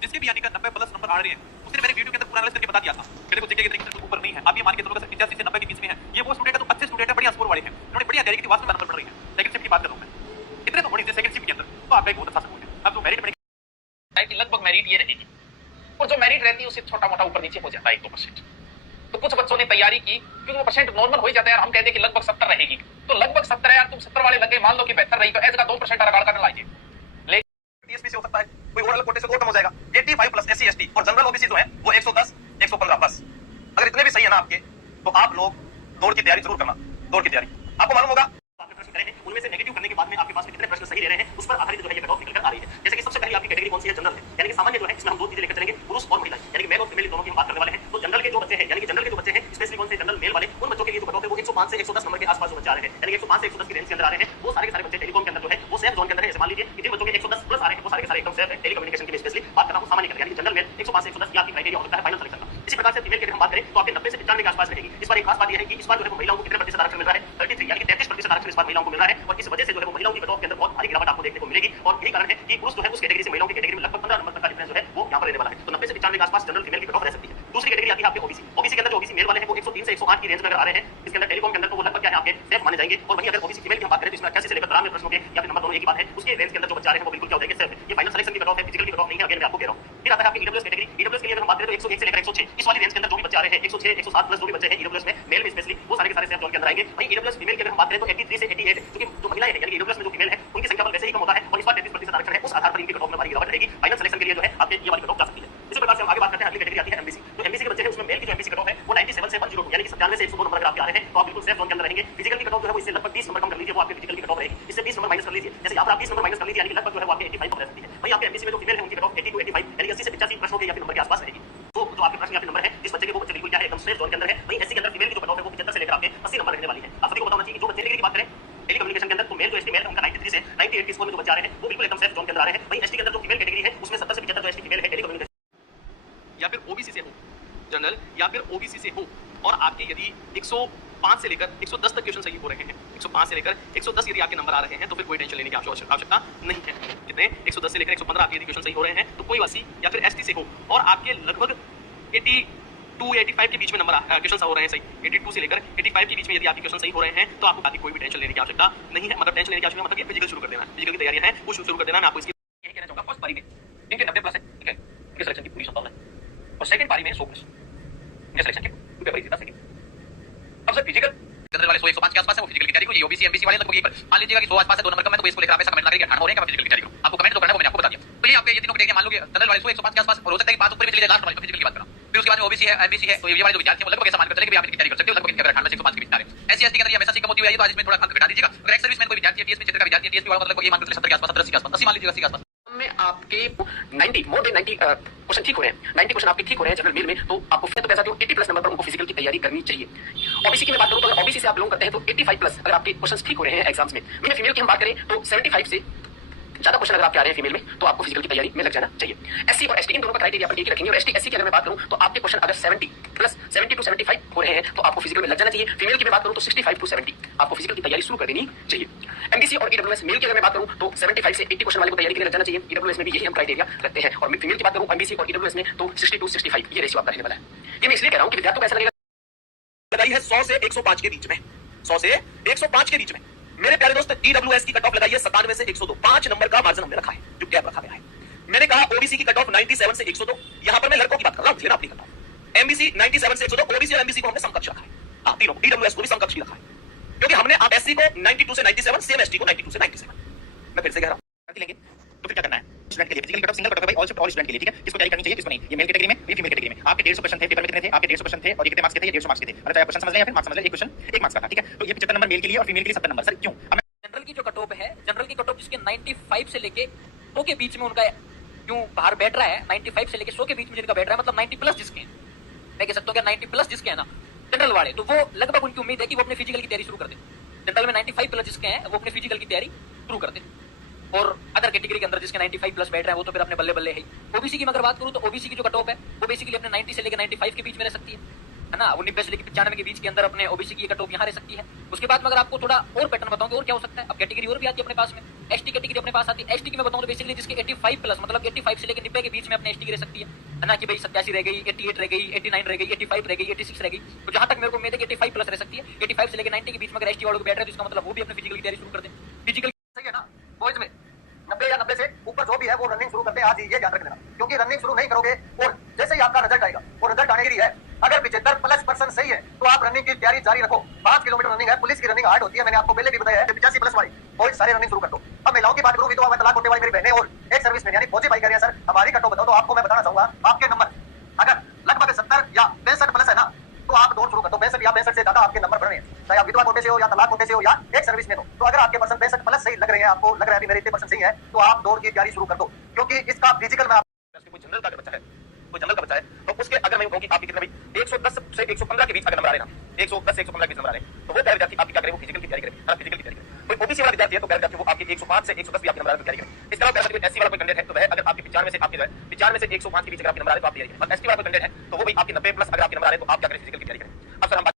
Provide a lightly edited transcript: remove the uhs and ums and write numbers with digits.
जिसके भी यानी कि 90 प्लस नंबर आ रहे हैं, उसने मेरे वीडियो के अंदर पूरा एनालिसिस करके बता दिया था कि देखो जीके के ऊपर नहीं है, आप ये मान के चलो 85 से 90 के बीच में है। ये वो स्टूडेंट है तो अच्छे स्टूडेंट है, बढ़िया स्कोर वाले हैं, उन्होंने बढ़िया तैयारी की थी, वास्तव में नंबर बढ़ रही है। सेकंड शिफ्ट की बात कर रहा हूं मैं, इतने तो होने से सेकंड शिफ्ट के अंदर तो आपका एक बहुत अच्छा स्कोर है। अब जो मेरिट है कि लगभग मेरिट ये रहेगी, और जो मेरिट रहती है उससे छोटा मोटा ऊपर नीचे हो जाता है 1-2%। तो कुछ बच्चों ने तैयारी की क्योंकि वो परसेंट नॉर्मल हो ही जाता है यार, हम कहते हैं कि लगभग 70 रहेगी, तो लगभग 70 है यार, तुम 70 वाले लगे, मान लो कि बेहतर रही तो एज का 2% अगाड़ का लाइए। लेकिन टीएसपी से हो सकता है, कोई और अलग कोटे से तो कम हो जाएगा। 85 प्लस एससी एसटी और जनरल ओबीसी जो है वो 110 115 बस। अगर इतने भी सही है ना आपके, तो आप लोग दौड़ की तैयारी जरूर करना। दौड़ की तैयारी आपको मालूम होगा, आपके प्रश्न करे हैं उनमें से नेगेटिव करने के बाद में आपके पास में कितने प्रश्न सही रह रहे हैं उस पर आधारित जो है ये कट ऑफ निकल कर आ रही है। जैसे कि सबसे पहले आपकी कैटेगरी कौन सी है, जनरल है, यानी कि सामान्य जो है इसमें हम दो चीजें लेकर चलेंगे, पुरुष और महिला, यानी कि मेल और फीमेल दोनों की हम बात करने वाले हैं। तो जनरल के जो बच्चे हैं, यानी कि जनरल के जो बच्चे हैं, स्पेशली कौन से जनरल मेल वाले, उन बच्चों के लिए जो कट ऑफ है वो 105 से 110 नंबर के आसपास जो बच्चे आ रहे हैं, यानी कि 105 से 110 की रेंज के अंदर आ रहे हैं। वो सारे के सारे बच्चे टेलीकॉम के अंदर जो है वो सेफ जोन के अंदर है। जैसे मान लीजिए कि जिन बच्चों के 110 प्लस आ रहे हैं वो सारे के सारे एकदम सेफ है। टेलीकम्युनिकेशन के लिए स्पेशली बात कर रहा हूं, सामान्य के यानी कि जनरल मेल 105 से 110 की आपकी क्राइटेरिया हो सकता है फाइनल सिलेक्शन का। इसी प्रकार से फीमेल की हम बात करें तो आपके 90 से 95 के आसपास रहेगी। इस बार एक खास बात यह है कि इस बार जो है महिलाओं को कितने प्रतिशत आरक्षण मिल रहा है, 33, यानी कि 33% आरक्षण इस बार महिलाओं को मिल रहा है। और इस वजह से जो है वो महिलाओं की कट ऑफ के अंदर बहुत भारी गिरावट आपको देखने को मिलेगी। और यही कारण है कि पुरुष जो है उस कैटेगरी से महिलाओं की कैटेगरी में लगभग 15 नंबर तक का डिफरेंस जो है वो यहां पर रहने वाला है। तो 90 से 95 के आसपास जनरल फीमेल की कट ऑफ रह सकती है। दूसरी कैटेगरी आती है आपके ओबीसी। ओबीसी के अंदर जो ओबीसी मेल वाले हैं वो 103 से 108 की रेंज में अगर आ रहे हैं, इसके अंदर टेलीकॉम के अंदर तो वो लगभग क्या है आपके सेफ माने जाएंगे। और वहीं अगर ओबीसी फीमेल की हम बात करें तो इसमें 88 से लेकर 93 प्रश्नों के या फिर नंबर दोनों एक ही बात है, उसके रेंज के अंदर जो बच्चे आ रहे हैं वो बिल्कुल क्या हो जाएंगे, सेफ है। ये फाइनल सिलेक्शन की कट ऑफ है, फिजिकल की कट ऑफ नहीं है, अगेन मैं आपको कह रहा हूं। फिर आता है आपकी ईडब्ल्यूएस कैटेगरी। ईडब्ल्यूएस के लिए अगर हम बात करें तो 101 से लेकर 106 इस वाली रेंज के अंदर जो भी बच्चे आ रहे हैं, 106 107 प्लस जो भी बच्चे हैं ईडब्ल्यूएस में मेल में स्पेशली, वो सारे के सारे सेफ जोन के अंदर आएंगे। वहीं ईडब्ल्यूएस फीमेल की अगर हम बात करें तो 83 से 88 क्योंकि जो महिलाएं हैं यानी कि ईडब्ल्यूएस में जो फीमेल है उनकी संख्या पर वैसे ही कम होता है और इस बार 33% आरक्षण है, उस आधार पर इनकी कट ऑफ में भारी गिरावट रहेगी। फाइनल सिलेक्शन के लिए जो है आपके ये वाली कट ऑफ जा सकती है। इसी प्रकार से हम आगे बात करते हैं, अगली कैटेगरी आती है एमबीसी। तो एमबीसी के बच्चे हैं उसमें मेल की जो एमबीसी कट ऑफ है वो 97 से 102 यानी कि 97 से 102 नंबर अगर आपके आ रहे हैं तो आप बिल्कुल सेफ जोन के अंदर रहेंगे। फिजिकल की कट ऑफ जो है वो इससे लगभग 30 नंबर कम कर लीजिए, वो आपके फिजिकल की कट ऑफ रहेगी। इससे 30 नंबर माइनस कर लीजिए, जैसे यहां पर आप 30 नंबर माइनस कर लीजिए, यानी कि लगभग जो है वो आपके 85 रह सकती है। वहीं आपके एमबीसी में जो फीमेल है उनकी कट ऑफ 80 टू 85 यानी कि 80 से 85 प्रश्नों के या फिर नंबर के आसपास रहेगी। तो जो आपके प्रश्न या फिर नंबर है जिस बच्चे के वो बच्चे बिल्कुल क्या है एकदम सेफ जोन के अंदर है। वहीं एससी के अंदर फीमेल की जो कट ऑफ है वो 75 से लेकर आपके 80 नंबर रहने वाली है। आप सभी को बताना चाहिए कि जो बच्चे की बात करें टेलीकम्युनिकेशन के अंदर तो मेल जो एसटी मेल उनका 93 से 98 के स्कोर में जो बच्चे आ रहे हैं वो बिल्कुल एकदम सेफ जोन के अंदर आ रहे हैं। वहीं एसटी के अंदर जो फीमेल कैटेगरी है उसमें 70 से 75 जो एसटी फीमेल है टेलीकम्युनिकेशन या फिर ओबीसी से हो, जनरल या फिर ओबीसी से हो, और आपके यदि 105 से लेकर 110 तक क्वेश्चन सही हो रहे हैं, 105 से लेकर 110 यदि आपके नंबर आ रहे हैं तो फिर कोई टेंशन लेने की आवश्यकता नहीं है। कितने 110 से लेकर 115 आपके यदि क्वेश्चन सही हो रहे हैं तो कोई वासी या फिर एसटी से हो और आपके लगभग 82 85 के बीच में नंबर क्वेश्चन हो रहे हैं सही, 82 से लेकर 85 के बीच में यदि आपके क्वेश्चन सही हो रहे हैं तो आपको बाकी कोई भी टेंशन लेने की आवश्यकता नहीं है। मतलब टेंशन लेने की आवश्यकता मतलब ये फिजिकल शुरू कर देना है, फिजिकल की तैयारियां हैं वो शुरू कर देना। मैं आपको इसकी यही कहना चाहूंगा। फर्स्ट पारी में इनके 90 प्लस है, ठीक है, इनके सिलेक्शन की पूरी संभावना है। और सेकंड पारी में 100 प्लस इनके सिलेक्शन की पेपर ही सीधा सेकंड। अब सर फिजिकल जनरल वाले 100 105 के आसपास है वो फिजिकल की तैयारी को, ये ओबीसी एमबीसी वाले लगभग यहीं पर मान लीजिएगा कि 100 आसपास है, 2 नंबर कम है तो इसको लेकर आप ऐसा कमेंट ना करिए 98 हो रहे हैं कि फिजिकल की तैयारी करो। आपको कमेंट जो करना है वो मैंने आपको बता दिया। तो ये आपके ये तीनों कैटेगरी मान लो कि जनरल वाले 100 105 के आसपास और हो सकता है कि बात ऊपर भी चली जाए, लास्ट वाले फिजिकल की बात करो। फिर उसके बाद में ओबीसी है एमबीसी है, तो ये वाले जो विद्यार्थी हैं वो लगभग ऐसा मानकर चले कि आप इनकी तैयारी कर सकते हो, लगभग इनके 98 से 105 के बीच आ रहे हैं। एससी एसटी के अंदर हमेशा से कम होती हुई है तो आज इसमें थोड़ा अंक घटा दीजिएगा। अगर एक्स सर्विसमैन कोई विद्यार्थी है, टीएसपी क्षेत्र का विद्यार्थी है, टीएसपी वाला मतलब ये मानकर 70 के आसपास 80 के आसपास 80 मान लीजिएगा 80 के आसपास में आपके 90 मोर देन 90 क्वेश्चन ठीक हो रहे हैं, 90 क्वेश्चन आपके ठीक हो रहे हैं जनरल मेल में, तो आपको फिर तो कैसा 80 प्लस नंबर पर उनको फिजिकल की तैयारी करनी चाहिए। ओबीसी की मैं बात करूं तो अगर ओबीसी से आप बिलोंग करते हैं तो 85 प्लस अगर आपके क्वेश्चंस ठीक हो रहे हैं एग्जाम्स में। मैं फीमेल की हम बात करें तो 75 से ज्यादा क्वेश्चन अगर आपके आ रहे हैं फीमेल में तो आपको फिजिकल की तैयारी में लग जाना चाहिए। एससी और एसटी इन दोनों का क्राइटेरिया अपन एक ही रखेंगे। और एसटी एससी की अगर मैं बात करूं तो आपके क्वेश्चन अगर 70 प्लस 70 टू 75 हो रहे हैं तो आपको फिजिकल में लग जाना चाहिए। फीमेल की मैं बात करूं तो 65 टू 70 आपको फिजिकल की तैयारी शुरू कर देनी चाहिए। एमबीसी और ईडब्ल्यूएस मेल की अगर मैं बात करूं तो 75 से 80 क्वेश्चन वाले को तैयारी के लिए लग जाना चाहिए। ईडब्ल्यूएस में भी यही हम क्राइटेरिया रखते हैं। और फीमेल की बात करूं एमबीसी और ईडब्ल्यूएस में तो 60 टू 65 ये रेशियो आपका रहने वाला है। ये मैं इसलिए कह रहा हूं कि विद्यार्थियों को ऐसा लगेगा लगाई है 100 से 105 के बीच में, 100 से 105 के बीच में। मेरे प्यारे दोस्त ईडब्ल्यूएस की कट ऑफ लगाई है 97 से 102, 5 नंबर का मार्जिन हमने रखा है, जो गैप रखा गया है। मैंने कहा ओबीसी की कट ऑफ 97 से 102, यहां पर मैं लड़कों की बात कर रहा हूं, इसलिए अपनी करता हूं। एमबीसी 97 से 102, ओबीसी और एमबीसी को हमने समकक्ष रखा है। हां तीनों ईडब्ल्यूएस को भी समकक्ष ही रखा है क्योंकि हमने आप एससी को 92 से 97 सेम एसटी को 92 से 97। मैं फिर से कह रहा हूं लेंगे तो फिर क्या करना है स्टूडेंट के लिए physical cut off single cut off भाई ऑल स्टूडेंट के लिए, ठीक है, किसको तैयारी करनी चाहिए किसको नहीं। ये मेल कैटेगरी में ये फीमेल कैटेगरी में आपके 150 क्वेश्चन थे, पेपर में कितने थे आपके 150 क्वेश्चन थे और ये कितने मार्क्स के थे, ये 150 मार्क्स के थे। अरे चाहे क्वेश्चन समझ लें या फिर मार्क्स समझ लें, एक क्वेश्चन 1 मार्क्स का था, ठीक है। तो ये 75 नंबर मेल के लिए और फीमेल के लिए 70 नंबर। सर क्यों? जनरल की जो कट ऑफ है, जनरल की कट ऑफ जिसके 95 से लेके 100 के बीच में उनका यूं बाहर बैठ रहा है, 95 से लेके 100 के बीच में जिनका बैठ रहा है, मतलब 90 प्लस जिसके हैं, मैं कह सकता हूं कि 90 प्लस जिसके हैं ना जनरल वाले, तो वो लगभग उनकी उम्मीद है कि वो अपने फिजिकल की तैयारी शुरू कर दें। जनरल में 95 प्लस जिसके हैं वो अपने फिजिकल की तैयारी शुरू कर दें। और अदर कैटेगरी के अंदर जिसके 95 प्लस बैठ रहे हैं वो तो फिर अपने बल्ले बल्ले है। ओबीसी की अगर बात करूं तो ओबीसी की जो कट ऑफ है वो बेसिकली अपने 90 से लेकर 95 के बीच में रह सकती है। है ना, वो 90 से लेकर 95 के बीच के अंदर अपने ओबीसी की कट ऑफ यहाँ रह सकती है। उसके बाद में अगर आपको थोड़ा और पैटर्न बताऊंगे और क्या हो सकता है, अब कैटेगरी और भी आती है अपने पास में, एसटी कैटेगरी अपने पास आती है। एसटी की मैं बताऊं तो बेसिकली जिसके 85 प्लस मतलब 85 से लेकर 90 के बीच में अपने एसटी की रह सकती है ना, कि भाई 87 रह गई, 88 रह गई, 89 रह गई, 85 रह गई, 86 रह गई। तो जहां तक मेरे को उम्मीद है कि 85 प्लस रह सकती है। 85 से लेकर 90 के बीच में अगर एसटी वालों को बैठ रहे हैं तो इसका मतलब वो भी अपने फिजिकल की तैयारी शुरू कर दें। फिजिकल सही है ना, बॉयज में 90 या 90 से ऊपर जो भी है वो रनिंग शुरू करते हैं। आज ये ध्यान रख लेना, क्योंकि रनिंग शुरू नहीं करोगे और जैसे ही आपका रिजल्ट आएगा, वो रिजल्ट आने के लिए है, अगर 75+% सही है तो आप रनिंग की तैयारी जारी रखो। 5 किलोमीटर रनिंग है, पुलिस की रनिंग हार्ड होती है, मैंने आपको पहले भी बताया है। 85+ वाली बॉयज सारे रनिंग शुरू कर दो। अब महिलाओं की बात करूं तो तलाक होने वाली मेरी बहनें और एक सर्विस में यानी फौजी भाई कह रहे हैं सर हमारी कटो बताओ, तो आपको मैं बताना चाहूंगा आपके नंबर अगर लगभग 70 या 65+ है ना, तो आप दौड़ शुरू कर दो। 65 या 65 से ज्यादा आपके नंबर बढ़ रहे हैं, चाहे आप विधवा कोटे से हो या तलाक कोटे से हो या एक सर्विस में हो, तो अगर आपके परसेंट 65+ सही लग रहे हैं, आपको लग रहा है मेरे इतने परसेंट सही है, तो आप दौड़ की तैयारी शुरू कर दो। क्योंकि इसका फिजिकल में कोई जनरल का बच्चा है, कोई जनरल का बच्चा है, तो उसके अगर मैं कहूं कि आपके कितने भाई 110 से 115 के बीच अगर नंबर आ रहे ना, 110 से 115 के बीच नंबर आ रहे, तो वो विद्यार्थी आपकी क्या करे, वो फिजिकल की तैयारी करे, हर फिजिकल की तैयारी करे। कोई ओबीसी वाला विद्यार्थी है तो विद्यार्थी वो आपके 105 से 110 भी आपके नंबर आ रहे तैयारी करे। इस तरह अगर एससी वाला कोई कैंडिडेट है तो वह अगर आपके 95 से आपके जो है 95 से 105 के बीच अगर आपके नंबर आ रहे तो आप तैयारी करें। और एसटी वाला कोई कैंडिडेट है तो वो भी आपके 90+ अगर आपके नंबर आ रहे तो आप क्या करें, फिजिकल की तैयारी करें। अब सर हम